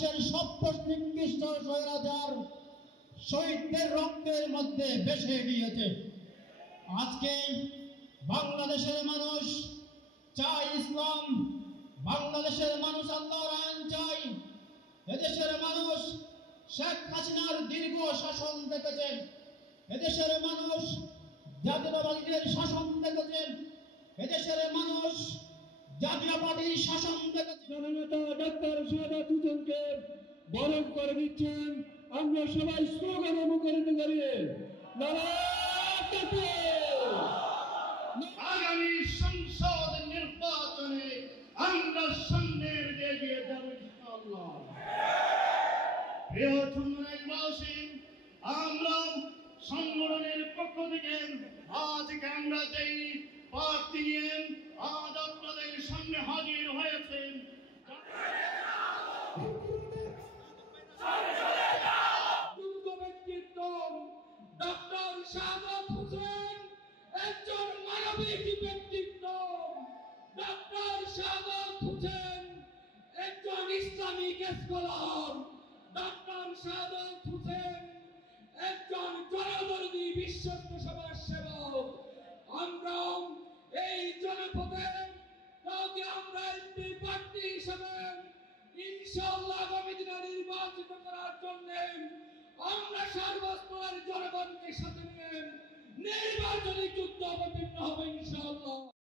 বাংলাদেশের সবচেয়ে নিকৃষ্ট স্বৈরাচার শহীদদের রক্তের মধ্যে ভেসে গিয়েছে। আজকে বাংলাদেশের মানুষ চায় ইসলাম, বাংলাদেশের মানুষ আল্লাহর আইন চায়। এদেশের মানুষ শেখ হাসিনার দীর্ঘ শাসন দেখেছেন, এদেশের মানুষ জাতীয়তাবাদীদের শাসন দেখেছেন, এদেশের মানুষ জাতীয় পার্টির শাসন দেখেছেন। জননেতা ডাক্তার শাহাদাত হোসেনকে বরণ করে দিচ্ছেন। আমরা সবাই স্লোগান মুখরিত করি, নারায়ে তাকবীর। আগামী সংসদ নির্বাচনে আমরা সামনের এগিয়ে যাব ইনশাআল্লাহ। প্রিয় চন্দনাইবাসী, আমরা সংগঠনের পক্ষ থেকে আজকে আমরা যেই প্রার্থী নিয়ে আজ আপনাদের সামনে হাজির হয়েছেন, ব্যক্তিত্ব ডক্টর শাহাদাত হোসেন একজন মানবিক ব্যক্তিত্ব। ডক্টর শাহাদাত হোসেন একজন Islamic scholar. Doctor Shahadat Hossain একজন জনদরদী বিশ্বস্ত সমাজ সেবক। আমরা এই জনপদে তাকে আমরা একটি প্রার্থী হিসেবে ইনশাআল্লাহ আগামী দিনে নির্বাচিত করার জন্য আমরা সর্বস্তরের জনগণকে সাথে নিয়ে নির্বাচনী যুদ্ধ অবতীর্ণ হবে ইনশাআল্লাহ।